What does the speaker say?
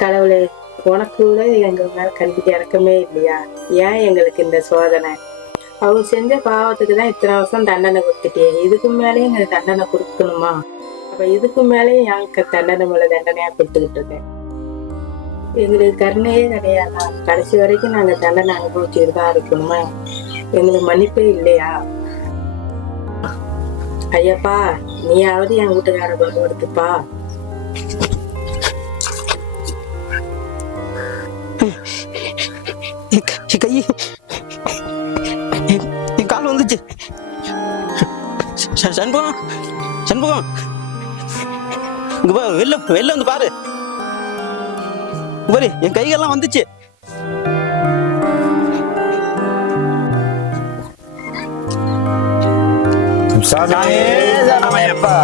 கடவுளே, உனக்கு கூட எங்க மேல கண்டிப்பா இறக்கமே இல்லையா? ஏன் எங்களுக்கு இந்த சோதனை? அவர் செஞ்ச பாவத்துக்கு தான் இத்தனை வருஷம் தண்டனை கொடுத்துட்டே, இதுக்கு மேலேயும் எங்களுக்கு தண்டனை கொடுக்கணுமா? அப்ப இதுக்கு மேலேயும் எனக்கு தண்டனை மேல தண்டனையா கொடுத்துக்கிட்டு இருக்கேன். எங்களுக்கு கருணையே கிடையாதா? கடைசி வரைக்கும் நாங்க தண்டனை அனுபவிச்சுட்டு தான் இருக்கணுமா? எங்களுக்கு மன்னிப்பே இல்லையா? ஐயப்பா, நீயாவது என் வீட்டுக்கார கொண்டு கொடுத்துப்பா. கை என் கால் வந்துச்சு. சண்பகம் சண்பகம், இங்க பா, வெளில வெளில வந்து பாரு. பாரு, என் கைகள்லாம் வந்துச்சு. சாமி சரணமையப்பா.